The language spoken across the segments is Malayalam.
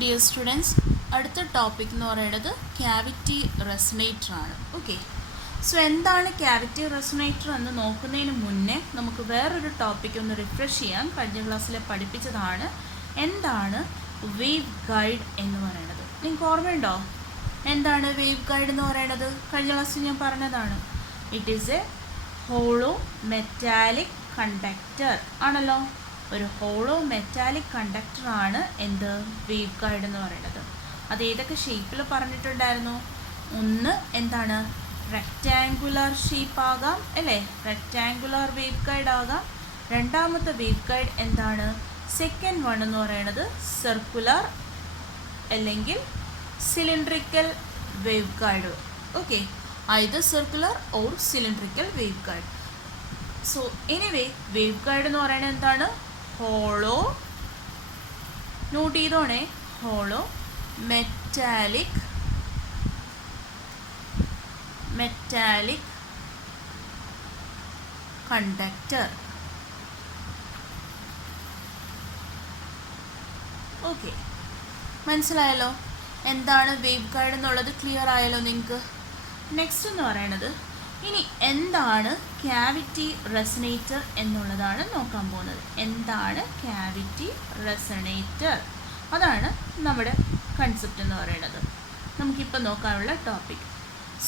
ഡിയർ സ്റ്റുഡൻസ്, അടുത്ത ടോപ്പിക് എന്ന് പറയുന്നത് ക്യാവിറ്റി റെസൊനേറ്റർ ആണ്. ഓക്കെ, സോ എന്താണ് ക്യാവിറ്റി റെസൊനേറ്റർ എന്ന് നോക്കുന്നതിന് മുന്നേ നമുക്ക് വേറൊരു ടോപ്പിക് ഒന്ന് റിഫ്രഷ് ചെയ്യാം. കഴിഞ്ഞ ക്ലാസ്സിൽ പഠിപ്പിച്ചതാണ്. എന്താണ് വേവ് ഗൈഡ് എന്ന് പറയുന്നത്? നിങ്ങൾക്ക് ഓർമ്മയുണ്ടോ എന്താണ് വേവ് ഗൈഡ് എന്ന് പറയുന്നത്? കഴിഞ്ഞ ക്ലാസ്സിൽ ഞാൻ പറഞ്ഞതാണ്. It is A hollow metallic conductor ആണല്ലോ. ഒരു ഹോളോ മെറ്റാലിക് കണ്ടക്ടറാണ് എന്ത് വേവ് ഗൈഡ് എന്ന് പറയുന്നത്. അത് ഏതൊക്കെ ഷേപ്പിൽ പറഞ്ഞിട്ടുണ്ടായിരുന്നു? ഒന്ന് എന്താണ്, റെക്റ്റാങ്കുലർ ഷേപ്പ് ആകാം അല്ലേ, റെക്റ്റാങ്കുലർ വേവ് ഗൈഡ് ആകാം. രണ്ടാമത്തെ വേവ് ഗൈഡ് എന്താണ്, സെക്കൻഡ് വൺ എന്ന് പറയുന്നത് സർക്കുലർ അല്ലെങ്കിൽ cylindrical wave guide. Okay, either circular or cylindrical waveguide. So anyway, waveguide എന്ന് പറയുന്നത് എന്താണ്, ഹോളോ, നോട്ട് ചെയ്തോണേ, ഹോളോ മെറ്റാലിക് കണ്ടക്ടർ. ഓക്കെ, മനസ്സിലായല്ലോ എന്താണ് വേവ് ഗൈഡ് എന്നുള്ളത്? ക്ലിയർ ആയല്ലോ നിങ്ങൾക്ക്? നെക്സ്റ്റ് എന്ന് പറയുന്നത് ഇനി എന്താണ് ക്യാവിറ്റി റെസൊനേറ്റർ എന്നുള്ളതാണ് നോക്കാൻ പോകുന്നത്. എന്താണ് ക്യാവിറ്റി റെസൊനേറ്റർ? അതാണ് നമ്മുടെ കൺസെപ്റ്റ് എന്ന് പറയുന്നത്, നമുക്കിപ്പോൾ നോക്കാനുള്ള ടോപ്പിക്.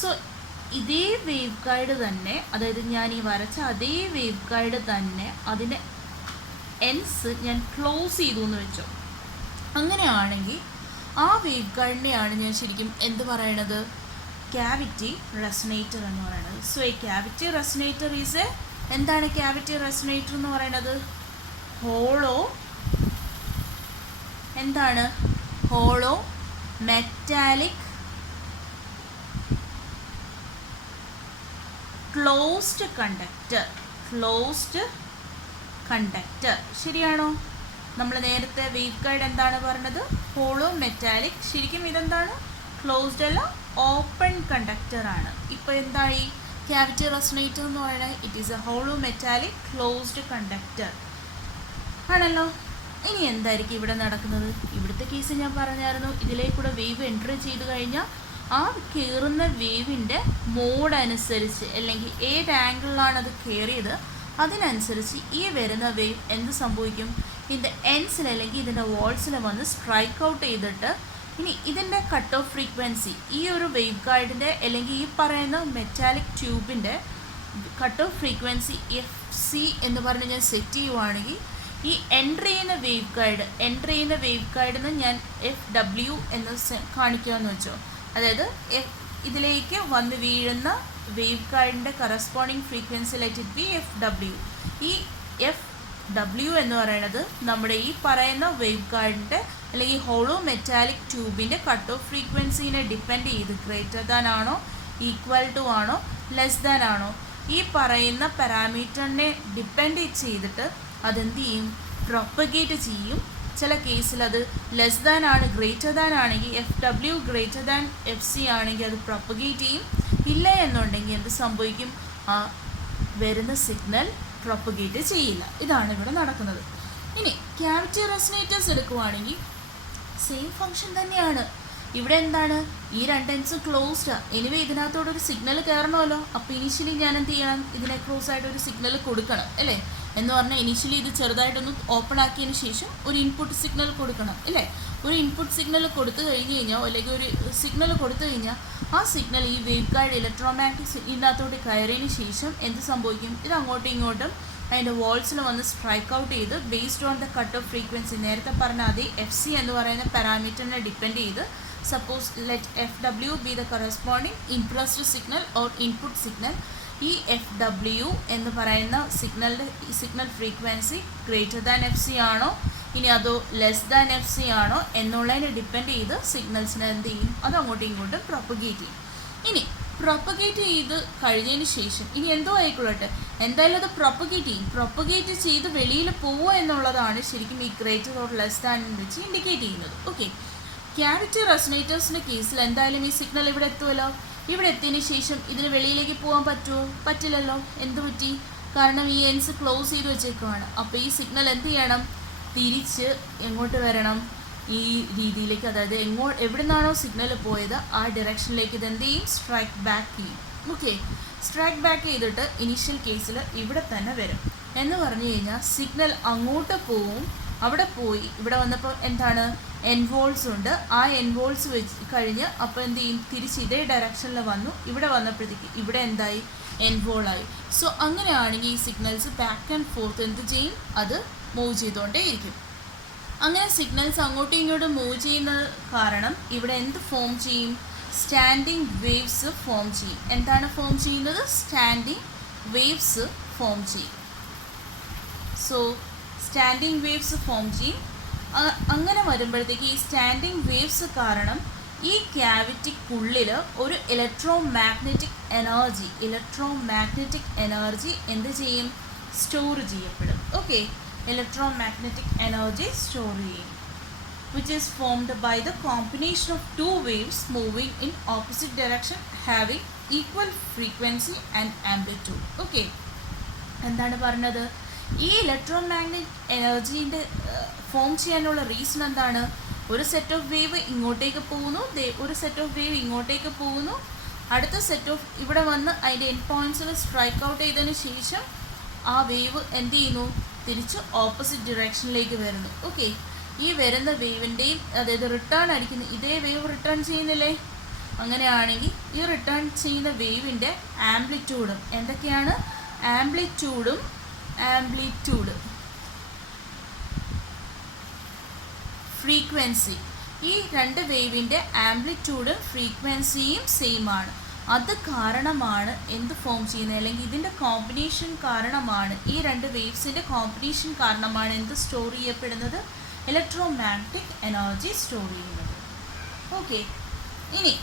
സോ ഇതേ വേവ് ഗൈഡ് തന്നെ, അതായത് ഞാൻ ഈ വരച്ച അതേ വേവ് ഗൈഡ് തന്നെ അതിൻ്റെ എൻഡ്സ് ഞാൻ ക്ലോസ് ചെയ്തു എന്ന് വെച്ചോ. അങ്ങനെയാണെങ്കിൽ ആ വേവ് ഗൈഡിനെയാണ് ഞാൻ ശരിക്കും എന്ത് പറയണത്, ക്യാവിറ്റി റെസൊനേറ്റർ എന്ന് പറയുന്നത്. സോ ഈ ക്യാവിറ്റി റെസൊനേറ്റർ ഈസ് എ, എന്താണ് ക്യാവിറ്റി റെസൊനേറ്റർ എന്ന് പറയുന്നത്? ഹോളോ, എന്താണ്, ഹോളോ മെറ്റാലിക് ക്ലോസ്ഡ് കണ്ടക്ടർ. ശരിയാണോ? നമ്മൾ നേരത്തെ വേവ് ഗൈഡ് എന്താണ് പറഞ്ഞത്? Hollow metallic. ശരിക്കും ഇതെന്താണ്, ക്ലോസ്ഡ് അല്ല, ഓപ്പൺ കണ്ടക്ടർ ആണ്. ഇപ്പോൾ എന്തായി ക്യാവിറ്റി റെസൊനേറ്റർ എന്ന് പറയുന്നത്? It is A hollow metallic closed conductor ആണല്ലോ. ഇനി എന്തായിരിക്കും ഇവിടെ നടക്കുന്നത്? ഇവിടുത്തെ കേസ് ഞാൻ പറഞ്ഞായിരുന്നു, ഇതിലേക്കൂടെ വേവ് എൻട്രി ചെയ്ത് കഴിഞ്ഞാൽ ആ കയറുന്ന വേവിൻ്റെ മോഡ് അനുസരിച്ച്, അല്ലെങ്കിൽ ഏത് ആംഗിളിലാണ് അത് കയറിയത് അതിനനുസരിച്ച് ഈ വരുന്ന വേവ് എന്ത് സംഭവിക്കും, ഇതിൻ്റെ എൻഡ്സിൽ അല്ലെങ്കിൽ ഇതിൻ്റെ വാൾസിൽ വന്ന് സ്ട്രൈക്ക് ഔട്ട് ചെയ്തിട്ട് ഇനി ഇതിൻ്റെ കട്ട് ഓഫ് ഫ്രീക്വൻസി, ഈ ഒരു വേവ് ഗൈഡിൻ്റെ അല്ലെങ്കിൽ ഈ പറയുന്ന മെറ്റാലിക് ട്യൂബിൻ്റെ കട്ട് ഓഫ് ഫ്രീക്വൻസി FC എന്ന് പറഞ്ഞ് ഞാൻ സെറ്റ് ചെയ്യുവാണെങ്കിൽ ഈ എൻട്രി ചെയ്യുന്ന വേവ് ഗൈഡിന് ഞാൻ FW എന്ന് കാണിക്കാമെന്ന് വെച്ചോ. അതായത് ഇതിലേക്ക് വന്ന് വീഴുന്ന വേവ് ഗൈഡിൻ്റെ corresponding frequency let it be FW. ഈ FW എന്ന് പറയുന്നത് നമ്മുടെ ഈ പറയുന്ന വേവ് ഗൈഡിൻ്റെ അല്ലെങ്കിൽ ഹോളോ മെറ്റാലിക് ട്യൂബിൻ്റെ കട്ട് ഓഫ് ഫ്രീക്വൻസിനെ ഡിപ്പെൻഡ് ചെയ്ത് ഗ്രേറ്റർ ദാൻ ആണോ, ഈക്വൽ ടു ആണോ, ലെസ് ദാൻ ആണോ, ഈ പറയുന്ന പാരാമീറ്ററിനെ ഡിപ്പെൻഡ് ചെയ്തിട്ട് അതെന്ത് ചെയ്യും, പ്രൊപ്പഗേറ്റ് ചെയ്യും. ചില കേസിൽ അത് ലെസ് ദാൻ ആണ്, ഗ്രേറ്റർ ദാൻ ആണെങ്കിൽ FW ഗ്രേറ്റർ ദാൻ FC ആണെങ്കിൽ അത് പ്രൊപ്പഗേറ്റ് ചെയ്യും. ഇല്ല എന്നുണ്ടെങ്കിൽ എന്ത് സംഭവിക്കും, ആ വരുന്ന സിഗ്നൽ പ്രൊപ്പഗേറ്റ് ചെയ്യില്ല. ഇതാണ് ഇവിടെ നടക്കുന്നത്. ഇനി ക്യാവിറ്റി റെസൊനേറ്റേഴ്സ് എടുക്കുവാണെങ്കിൽ സെയിം ഫങ്ഷൻ തന്നെയാണ്. ഇവിടെ എന്താണ്, ഈ രണ്ട് എൻഡ്സും ക്ലോസ്ഡ്. എനിവേ ഇതിനകത്തോടെ ഒരു സിഗ്നൽ കയറണമല്ലോ. അപ്പോൾ ഇനീഷ്യലി ഞാൻ എന്ത് ചെയ്യണം, ഇതിനെ ക്ലോസ് ആയിട്ട് ഒരു സിഗ്നൽ കൊടുക്കണം അല്ലേ. എന്ന് പറഞ്ഞാൽ ഇനീഷ്യലി ഇത് ചെറുതായിട്ടൊന്ന് ഓപ്പൺ ആക്കിയതിന് ശേഷം ഒരു ഇൻപുട്ട് സിഗ്നൽ കൊടുക്കണം അല്ലേ. ഒരു ഇൻപുട്ട് സിഗ്നൽ കൊടുത്തു കഴിഞ്ഞ് കഴിഞ്ഞാൽ, അല്ലെങ്കിൽ ഒരു സിഗ്നൽ കൊടുത്തു കഴിഞ്ഞാൽ ആ സിഗ്നൽ ഈ വേവ് ഗൈഡ് ഇലക്ട്രോമാഗ്നറ്റിക് ഇതിനകത്തോട്ട് കയറിയതിന് ശേഷം എന്ത് സംഭവിക്കും, ഇത് അങ്ങോട്ടും ഇങ്ങോട്ടും അതിൻ്റെ വാൾസിൽ വന്ന് സ്ട്രൈക്ക് ഔട്ട് ചെയ്ത് based on the cut off frequency, നേരത്തെ പറഞ്ഞ അതേ FC എന്ന് പറയുന്ന പാരാമീറ്ററിനെ ഡിപ്പെൻഡ് ചെയ്ത്, suppose let FW be the corresponding impulsed signal or input signal. ഈ FW എന്ന് പറയുന്ന signal frequency greater than FC ആണോ, ഇനി അതോ ലെസ് ദാൻ FC ആണോ എന്നുള്ളതിനെ ഡിപ്പെൻഡ് ചെയ്ത് സിഗ്നൽസിനെ എന്ത് ചെയ്യും, അത് അങ്ങോട്ടും ഇങ്ങോട്ടും പ്രൊപ്പഗേറ്റ് ചെയ്യും. ഇനി പ്രൊപ്പഗേറ്റ് ചെയ്ത് കഴിഞ്ഞതിന് ശേഷം ഇനി എന്തോ ആയിക്കൊള്ളട്ടെ, എന്തായാലും അത് പ്രൊപ്പഗേറ്റ് ചെയ്ത് വെളിയിൽ പോവുക എന്നുള്ളതാണ് ശരിക്കും ഈ ഗ്രേറ്റർ ഓർ ലെസ് ദാൻ വെച്ച് ഇൻഡിക്കേറ്റ് ചെയ്യുന്നത്. ഓക്കെ, ക്യാവിറ്റി റെസൊനേറ്റേഴ്സിൻ്റെ കേസിൽ എന്തായാലും ഈ സിഗ്നൽ ഇവിടെ എത്തുമല്ലോ. ഇവിടെ എത്തിയതിന് ശേഷം ഇതിന് വെളിയിലേക്ക് പോകാൻ പറ്റുമോ? പറ്റില്ലല്ലോ. എന്ത് പറ്റി? കാരണം ഈ എൻഡ്സ് ക്ലോസ് ചെയ്ത് വെച്ചേക്കുവാണ്. അപ്പോൾ ഈ സിഗ്നൽ എന്ത് ചെയ്യണം, തിരിച്ച് എങ്ങോട്ട് വരണം, ഈ രീതിയിലേക്ക്, അതായത് എവിടെ നിന്നാണോ സിഗ്നൽ പോയത് ആ ഡയറക്ഷനിലേക്ക് ഇത് എന്ത് ചെയ്യും, സ്ട്രൈക്ക് ബാക്ക് ചെയ്യും. ഓക്കെ, സ്ട്രൈക്ക് ബാക്ക് ചെയ്തിട്ട് ഇനീഷ്യൽ കേസിൽ ഇവിടെ തന്നെ വരും എന്ന് പറഞ്ഞു കഴിഞ്ഞാൽ സിഗ്നൽ അങ്ങോട്ട് പോവും. അവിടെ പോയി ഇവിടെ വന്നപ്പോൾ എന്താണ്, എൻവോൾസ് ഉണ്ട്. ആ എൻവോൾസ് വെച്ച് കഴിഞ്ഞ് അപ്പോൾ എന്ത് ചെയ്യും, തിരിച്ച് ഇതേ ഡയറക്ഷനിൽ വന്നു. ഇവിടെ വന്നപ്പോഴത്തേക്ക് ഇവിടെ എന്തായി, എൻവോളായി. സോ അങ്ങനെയാണെങ്കിൽ ഈ സിഗ്നൽസ് ബാക്ക് ആൻഡ് ഫോർത്ത് എന്ത് ചെയ്യും, അത് മൂവ് ചെയ്തുകൊണ്ടേ ഇരിക്കും. അങ്ങനെ സിഗ്നൽസ് അങ്ങോട്ടും ഇങ്ങോട്ടും മൂവ് ചെയ്യുന്ന കാരണം ഇവിടെ എന്ത് ഫോം ചെയ്യും, സ്റ്റാൻഡിങ് വേവ്സ് ഫോം ചെയ്യും. എന്താണ് ഫോം ചെയ്യുന്നത്, സ്റ്റാൻഡിങ് വേവ്സ് ഫോം ചെയ്യും. സോ സ്റ്റാൻഡിങ് വേവ്സ് ഫോം ചെയ്യും. അങ്ങനെ വരുമ്പോഴത്തേക്ക് ഈ സ്റ്റാൻഡിങ് വേവ്സ് കാരണം ഈ ക്യാവിറ്റിക്കുള്ളിൽ ഒരു ഇലക്ട്രോ മാഗ്നറ്റിക് എനർജി എന്ത് ചെയ്യും, സ്റ്റോർ ചെയ്യപ്പെടും. ഓക്കെ, electromagnetic energy store ചെയ്യും, which is formed by the combination of two waves moving in opposite direction having equal frequency and amplitude. Okay, എന്താണ് പറഞ്ഞത്, ഈ ഇലക്ട്രോമാഗ്നറ്റിക് എനർജീൻ്റെ ഫോം ചെയ്യാനുള്ള റീസൺ എന്താണ്, ഒരു സെറ്റ് ഓഫ് വേവ് ഇങ്ങോട്ടേക്ക് പോകുന്നു, ഒരു സെറ്റ് ഓഫ് വേവ് ഇങ്ങോട്ടേക്ക് പോകുന്നു, അടുത്ത സെറ്റ് ഓഫ് ഇവിടെ വന്ന് അതിൻ്റെ എൻഡ് പോയിൻറ്റ്സിൽ സ്ട്രൈക്ക് ഔട്ട് ചെയ്തതിന് ശേഷം ആ വേവ് എന്ത് ചെയ്യുന്നു, തിരിച്ച് ഓപ്പോസിറ്റ് ഡിറക്ഷനിലേക്ക് വരുന്നു. ഓക്കെ, ഈ വരുന്ന വേവിൻ്റെയും, അതായത് റിട്ടേൺ അടിക്കുന്ന ഇതേ വേവ് റിട്ടേൺ ചെയ്യുന്നില്ലേ, അങ്ങനെയാണെങ്കിൽ ഈ റിട്ടേൺ ചെയ്യുന്ന വേവിൻ്റെ ആംപ്ലിറ്റ്യൂഡും എന്തൊക്കെയാണ്, ആംപ്ലിറ്റ്യൂഡ്, ഫ്രീക്വൻസി, ഈ രണ്ട് വേവിൻ്റെ ആംപ്ലിറ്റ്യൂഡും ഫ്രീക്വൻസിയും സെയിം ആണ്. അത് കാരണമാണ് എന്ത് ഫോം ചെയ്യുന്നത്, അല്ലെങ്കിൽ ഇതിൻ്റെ കോമ്പിനേഷൻ കാരണമാണ്, ഈ രണ്ട് വേവ്സിൻ്റെ കോമ്പിനേഷൻ കാരണമാണ് എന്ത് സ്റ്റോർ ചെയ്യപ്പെടുന്നത്, ഇലക്ട്രോമാഗ്നറ്റിക് എനർജി സ്റ്റോർ ചെയ്യുന്നത്. ഓക്കെ, ഇനി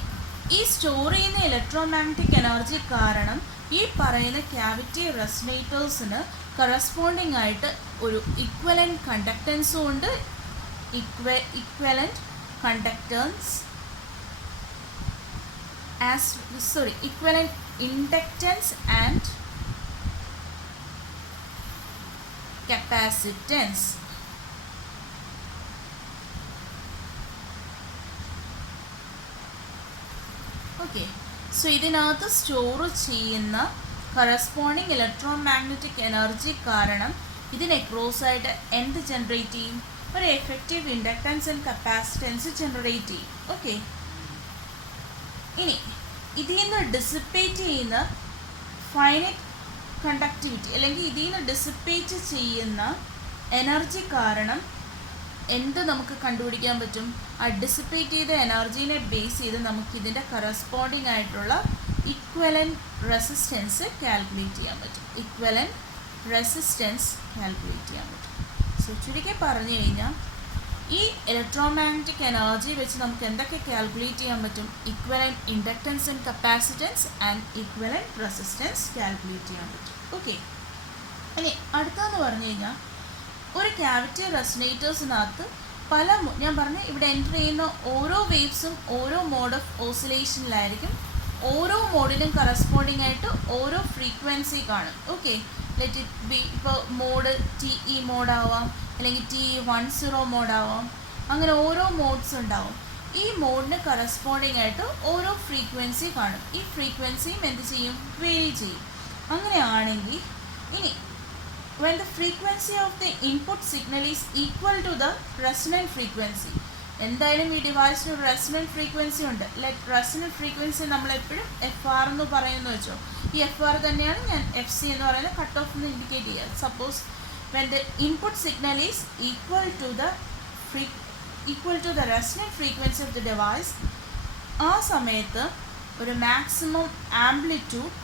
ഈ സ്റ്റോർ ചെയ്യുന്ന ഇലക്ട്രോമാഗ്നറ്റിക് എനർജി കാരണം ഈ പറയുന്ന ക്യാവിറ്റി റെസൊനേറ്റേഴ്സിന് കറസ്പോണ്ടിങ് ആയിട്ട് ഒരു ഇക്വലൻ്റ് കണ്ടക്റ്റൻസും ഉണ്ട്, equivalent inductance and capacitance. Okay, so ഇതിനകത്ത് സ്റ്റോർ ചെയ്യുന്ന കറസ്പോണ്ടിങ് ഇലക്ട്രോമാഗ്നറ്റിക് എനർജി കാരണം ഇതിന് അക്രോസ് ആയിട്ട് എന്ത് ജനറേറ്റ് ചെയ്യും, ഒരു effective inductance and capacitance generate ചെയ്യും. ഓക്കെ, ഇനി ഇതിൽ നിന്ന് ഡിസിപ്പേറ്റ് ചെയ്യുന്ന ഫൈനൈറ്റ് കണ്ടക്ടിവിറ്റി, അല്ലെങ്കിൽ ഇതിൽ നിന്ന് ഡിസിപ്പേറ്റ് ചെയ്യുന്ന എനർജി കാരണം എന്ത് നമുക്ക് കണ്ടുപിടിക്കാൻ പറ്റും, ആ ഡിസിപ്പേറ്റ് ചെയ്ത എനർജീനെ ബേസ് ചെയ്ത് നമുക്ക് ഇതിൻ്റെ കറസ്പോണ്ടിങ് ആയിട്ടുള്ള ഇക്വലൻ്റ് റെസിസ്റ്റൻസ് കാൽക്കുലേറ്റ് ചെയ്യാൻ പറ്റും. സോ ചുരുക്കി പറഞ്ഞു കഴിഞ്ഞാൽ ഈ ഇലക്ട്രോമാഗ്നറ്റിക് എനർജി വെച്ച് നമുക്ക് എന്തൊക്കെ കാൽക്കുലേറ്റ് ചെയ്യാൻ പറ്റും, equivalent inductance and capacitance and equivalent resistance calculate ചെയ്യാൻ പറ്റും. ഓക്കെ, ഇനി അടുത്തതെന്ന് പറഞ്ഞു കഴിഞ്ഞാൽ ഒരു ക്യാവിറ്റി റെസൊനേറ്റേഴ്സിനകത്ത് ഞാൻ പറഞ്ഞു ഇവിടെ എൻ്റർ ചെയ്യുന്ന ഓരോ വേവ്സും ഓരോ മോഡ് ഓഫ് ഓസിലേഷനിലായിരിക്കും, ഓരോ മോഡിനും കറസ്പോണ്ടിങ് ആയിട്ട് ഓരോ ഫ്രീക്വൻസി കാണും. ഓക്കെ, ലെറ്റ് ഇറ്റ് ബി, ഇപ്പോൾ മോഡ് TE മോഡാവാം, അല്ലെങ്കിൽ TE10 മോഡാവാം, അങ്ങനെ ഓരോ മോഡ്സ് ഉണ്ടാവും. ഈ മോഡിന് കറസ്പോണ്ടിങ് ആയിട്ട് ഓരോ ഫ്രീക്വൻസി കാണും. ഈ ഫ്രീക്വൻസിയും എന്ത് ചെയ്യും, വേരി ചെയ്യും. അങ്ങനെയാണെങ്കിൽ ഇനി when the frequency of the input signal is equal to the resonant frequency, എന്തായാലും ഈ ഡിവൈസിന് ഒരു റെസൊനൻറ്റ് ഫ്രീക്വൻസി ഉണ്ട്. റെസൊനൻറ്റ് ഫ്രീക്വൻസി നമ്മളെപ്പോഴും FR എന്ന് പറയുന്നു വെച്ചോ, ഈ FR തന്നെയാണ് ഞാൻ FC എന്ന് പറയുന്നത് കട്ട് ഓഫ് എന്ന് ഇൻഡിക്കേറ്റ് ചെയ്യുക. Suppose when the input signal is equal to the resonant frequency of the device, ആ സമയത്ത് ഒരു മാക്സിമം ആംപ്ലിറ്റ്യൂഡ്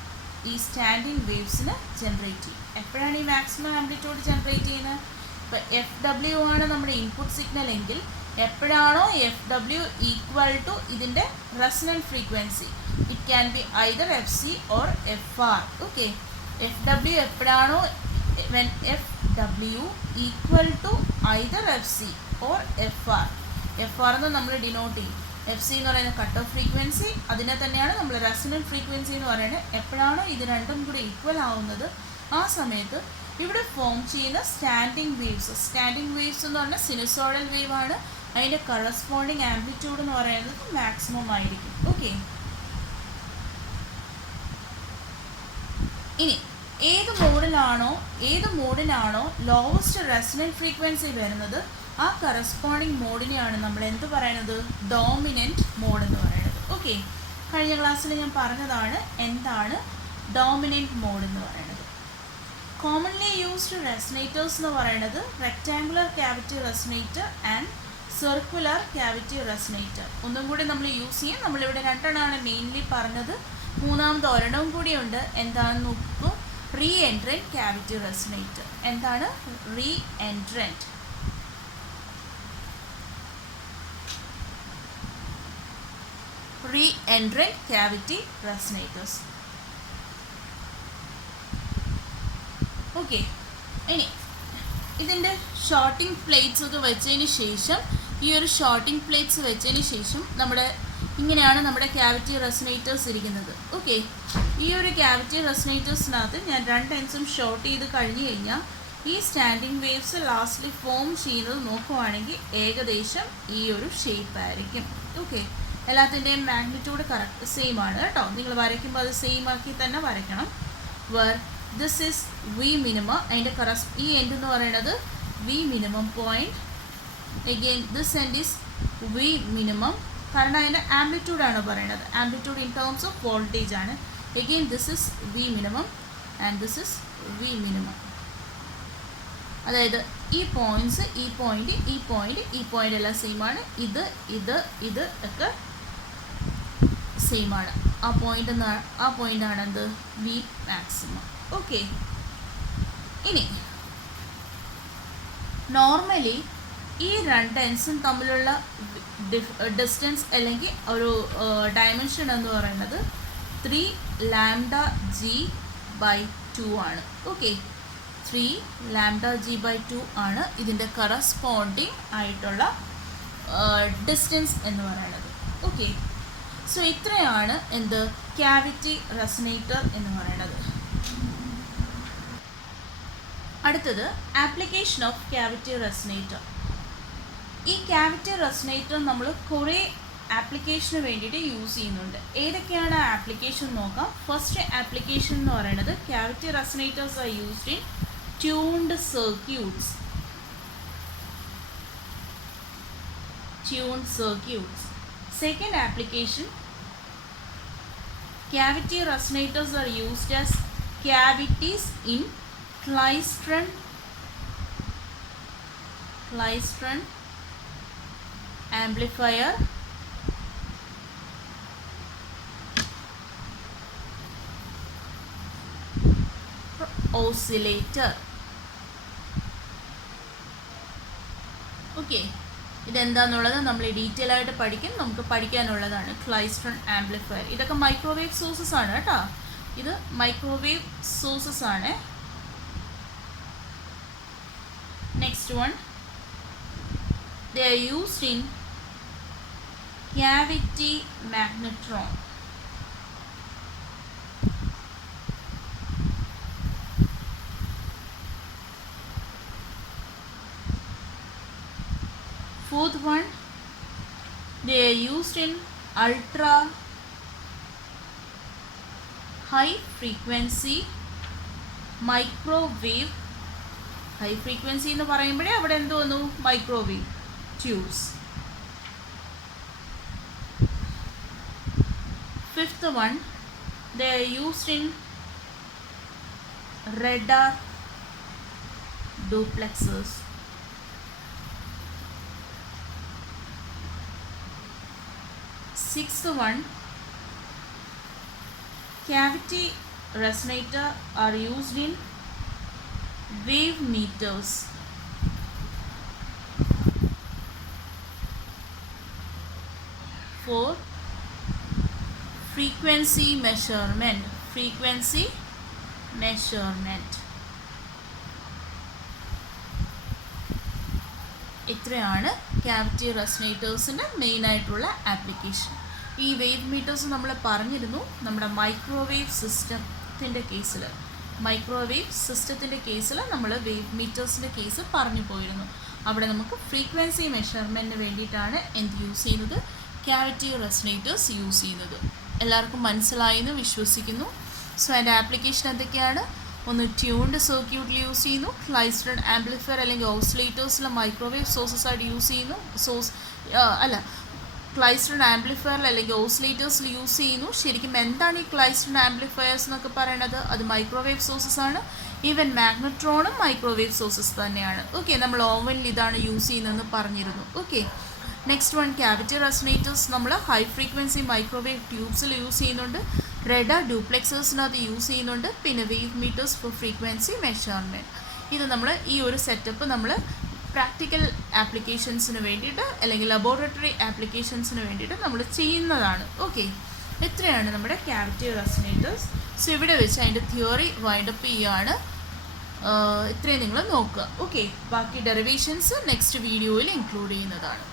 ഈ സ്റ്റാൻഡിങ് വേവ്സിന് ജനറേറ്റ് ചെയ്യും. എപ്പോഴാണ് ഈ മാക്സിമം ആംപ്ലിറ്റ്യൂഡ് ജനറേറ്റ് ചെയ്യുന്നത്, ഇപ്പോൾ FW ആണ് നമ്മുടെ ഇൻപുട്ട് സിഗ്നൽ എങ്കിൽ എപ്പോഴാണോ FW ഈക്വൽ ടു ഇതിൻ്റെ resonant frequency, it can be either FC or FR. Okay, FW എപ്പോഴാണോ when FW equal to either FC or FR. FR എന്ന് നമ്മൾ ഡിനോട്ട് ചെയ്യും. FC എന്ന് പറയുന്ന കട്ട് ഓഫ് ഫ്രീക്വൻസി, അതിനെ തന്നെയാണ് നമ്മൾ റെസൊനൻറ്റ് ഫ്രീക്വൻസി എന്ന് പറയുന്നത്. എപ്പോഴാണോ ഇത് രണ്ടും കൂടി ഈക്വൽ ആവുന്നത് ആ സമയത്ത് ഇവിടെ ഫോം ചെയ്യുന്ന സ്റ്റാൻഡിങ് വേവ്സ് എന്ന് പറഞ്ഞാൽ സിനുസോയ്ഡൽ വേവ് ആണ്, അതിൻ്റെ കറസ്പോണ്ടിങ് ആംപ്ലിറ്റ്യൂഡ് എന്ന് പറയുന്നത് മാക്സിമം ആയിരിക്കും. ഓക്കെ, ഇനി ഏത് മോഡിലാണോ ലോവസ്റ്റ് റെസൊണൻറ്റ് ഫ്രീക്വൻസി വരുന്നത് ആ കറസ്പോണ്ടിങ് മോഡിനെയാണ് നമ്മൾ എന്ത് പറയുന്നത്, ഡോമിനൻറ്റ് മോഡ് എന്ന് പറയുന്നത്. ഓക്കെ, കഴിഞ്ഞ ക്ലാസ്സിൽ ഞാൻ പറഞ്ഞതാണ് എന്താണ് ഡോമിനൻറ്റ് മോഡ് എന്ന് പറയുന്നത്. കോമൺലി യൂസ്ഡ് റെസൊനേറ്റേഴ്സ് എന്ന് പറയുന്നത് rectangular cavity resonator and circular cavity resonator. ഒന്നും കൂടി നമ്മൾ യൂസ് ചെയ്യും. നമ്മളിവിടെ രണ്ടെണ്ണമാണ് മെയിൻലി പറഞ്ഞത്, മൂന്നാമത് ഒരെണ്ണവും കൂടിയുണ്ട്. എന്താണെന്ന് നോക്കൂ, റീ എൻട്രൻറ്റ് ക്യാവിറ്റി റെസൊനേറ്റർ. എന്താണ് re-entrant? Re-entrant cavity resonators. Okay, ഇനി ഇതിൻ്റെ ഷോർട്ടിംഗ് പ്ലേറ്റ്സ് ഒക്കെ വെച്ചതിന് ശേഷം, ഈ ഒരു ഷോർട്ടിംഗ് പ്ലേറ്റ്സ് വെച്ചതിന് ശേഷം ഇങ്ങനെയാണ് നമ്മുടെ ക്യാവിറ്റി റെസൊനേറ്റേഴ്സ് ഇരിക്കുന്നത്. ഓക്കെ, ഈ ഒരു ക്യാവിറ്റി റെസൊനേറ്റേഴ്സിനകത്ത് ഞാൻ രണ്ട് എൻഡ്സും ഷോർട്ട് ചെയ്ത് കഴിഞ്ഞ് കഴിഞ്ഞാൽ ഈ സ്റ്റാൻഡിങ് വേവ്സ് ലാസ്റ്റിൽ ഫോം ചെയ്യുന്നത് നോക്കുവാണെങ്കിൽ ഏകദേശം ഈ ഒരു ഷേപ്പ് ആയിരിക്കും. ഓക്കെ, എല്ലാത്തിൻ്റെയും മാഗ്നിറ്റ്യൂഡ് കറക്റ്റ് സെയിം ആണ് കേട്ടോ. നിങ്ങൾ വരയ്ക്കുമ്പോൾ അത് സെയിം ആക്കി തന്നെ വരയ്ക്കണം. ദിസ് ഈസ് വി മിനിമം, അതിൻ്റെ ഈ എൻഡ് എന്ന് പറയുന്നത് V minimum point. Again this end is V minimum, കാരണം അതിൻ്റെ ആംപ്ലിറ്റ്യൂഡാണ് പറയുന്നത്, amplitude in terms of voltage ആണ്. Again this is V minimum and this is V minimum. അതായത് ഈ പോയിൻറ്റ്സ്, ഈ പോയിൻ്റ് എല്ലാം സെയിം ആണ്. ഇത് ഒക്കെ സെയിം ആണ്. ആ പോയിൻ്റാണ് എന്ത്, വി മാക്സിമം. ഓക്കെ, ഇനി നോർമലി ഈ രണ്ട് എൻഡ്സും തമ്മിലുള്ള ഡിസ്റ്റൻസ് അല്ലെങ്കിൽ ഒരു ഡയമെൻഷൻ എന്ന് പറയുന്നത് 3 λg/2 ആണ്. ഓക്കെ, 3 λg/2 ആണ് ഇതിൻ്റെ കറസ്പോണ്ടിങ് ആയിട്ടുള്ള ഡിസ്റ്റൻസ് എന്ന് പറയുന്നത്. ഓക്കെ, സോ ഇത്രയാണ് എന്ത്, ക്യാവിറ്റി റെസൊനേറ്റർ എന്ന് പറയുന്നത്. അടുത്തത് ആപ്ലിക്കേഷൻ ഓഫ് ക്യാവിറ്റി റെസൊനേറ്റർ. ഈ ക്യാവിറ്റി റെസൊനേറ്റർ നമ്മൾ കുറേ ആപ്ലിക്കേഷന് വേണ്ടിയിട്ട് യൂസ് ചെയ്യുന്നുണ്ട്. ഏതൊക്കെയാണ് ആപ്ലിക്കേഷൻ നോക്കാം. ഫസ്റ്റ് ആപ്ലിക്കേഷൻ എന്ന് പറയുന്നത് cavity resonators are used in tuned circuits. Second application, cavity resonators are used as cavities in klystron amplifier, oscillator. Okay, ഇതെന്താണെന്നുള്ളത് നമ്മൾ ഡീറ്റെയിൽ ആയിട്ട് പഠിക്കും. നമുക്ക് പഠിക്കാനുള്ളതാണ് ക്ലൈസ്ട്രോൺ ആംപ്ലിഫയർ. ഇതൊക്കെ മൈക്രോവേവ് സോഴ്സസ് ആണ് കേട്ടോ. ഇത് മൈക്രോവേവ് സോഴ്സസ് ആണ്. Next one, they are used in cavity magnetron. Fourth one, they are used in ultra high frequency microwave. High frequency എന്ന് പറയുമ്പോഴേ അവിടെ എന്ത് വന്നു, microwave tubes. Fifth one, they are used in radar duplexers. Sixth one, cavity resonator are used in wave meters. Fourth, frequency measurement. ഇത്രയാണ് ക്യാവിറ്റി റെസൊനേറ്റേഴ്സിൻ്റെ മെയിനായിട്ടുള്ള ആപ്ലിക്കേഷൻ. ഈ വേവ് മീറ്റേഴ്സ് നമ്മൾ പറഞ്ഞിരുന്നു നമ്മുടെ മൈക്രോവേവ് സിസ്റ്റത്തിൻ്റെ കേസിൽ നമ്മൾ വേവ് മീറ്റേഴ്സിൻ്റെ കേസ് പറഞ്ഞു പോയിരുന്നു. അവിടെ നമുക്ക് ഫ്രീക്വൻസി മെഷർമെൻറ്റിന് വേണ്ടിയിട്ടാണ് എന്ത് യൂസ് ചെയ്യുന്നത്, ക്യാവിറ്റി റെസൊണേറ്റേഴ്സ് യൂസ് ചെയ്യുന്നത്. എല്ലാവർക്കും മനസ്സിലായി എന്ന് വിശ്വസിക്കുന്നു. സോ അതിൻ്റെ ആപ്ലിക്കേഷൻ എന്തൊക്കെയാണ്? ഒന്ന് ട്യൂൺഡ് സർക്യൂട്ടിൽ യൂസ് ചെയ്യുന്നു, ക്ലൈസ്ട്രൺ ആംപ്ലിഫയർ അല്ലെങ്കിൽ ഓസിലേറ്റേഴ്സിലെ മൈക്രോവേവ് സോഴ്സസ് ആയിട്ട് യൂസ് ചെയ്യുന്നു, ക്ലൈസ്ട്രൺ ആംപ്ലിഫയറിൽ അല്ലെങ്കിൽ ഓസിലേറ്റേഴ്സിൽ യൂസ് ചെയ്യുന്നു. ശരിക്കും എന്താണ് ഈ ക്ലൈസ്ട്രൺ ആംപ്ലിഫയേഴ്സ് എന്നൊക്കെ പറയുന്നത്? അത് മൈക്രോവേവ് സോഴ്സസ് ആണ്. ഈവൻ മാഗ്നട്രോണും മൈക്രോവേവ് സോഴ്സസ് തന്നെയാണ്. ഓക്കെ, നമ്മൾ ഓവനിൽ ഇതാണ് യൂസ് ചെയ്യുന്നതെന്ന് പറഞ്ഞിരുന്നു. Okay, next one cavity resonators നമ്മൾ ഹൈ ഫ്രീക്വൻസി മൈക്രോവേവ് ട്യൂബ്സിൽ യൂസ് ചെയ്യുന്നുണ്ട്, റെഡാർ ഡ്യൂപ്ലെക്സേഴ്സിനകത്ത് യൂസ് ചെയ്യുന്നുണ്ട്, പിന്നെ wave meters for frequency measurement. ഇത് നമ്മൾ ഈ ഒരു സെറ്റപ്പ് നമ്മൾ പ്രാക്ടിക്കൽ ആപ്ലിക്കേഷൻസിന് വേണ്ടിയിട്ട് അല്ലെങ്കിൽ ലബോറട്ടറി ആപ്ലിക്കേഷൻസിന് വേണ്ടിയിട്ട് നമ്മൾ ചെയ്യുന്നതാണ്. ഓക്കെ, ഇത്രയാണ് നമ്മുടെ ക്യാവിറ്റി റെസൊണേറ്റേഴ്സ്. സോ ഇവിടെ വെച്ച് അതിൻ്റെ തിയറി വൈൻഡപ്പ് ചെയ്യുകയാണ്. ഇത്രയും നിങ്ങൾ നോക്കുക. ഓക്കെ, ബാക്കി ഡെറിവേഷൻസ് നെക്സ്റ്റ് വീഡിയോയിൽ ഇൻക്ലൂഡ് ചെയ്യുന്നതാണ്.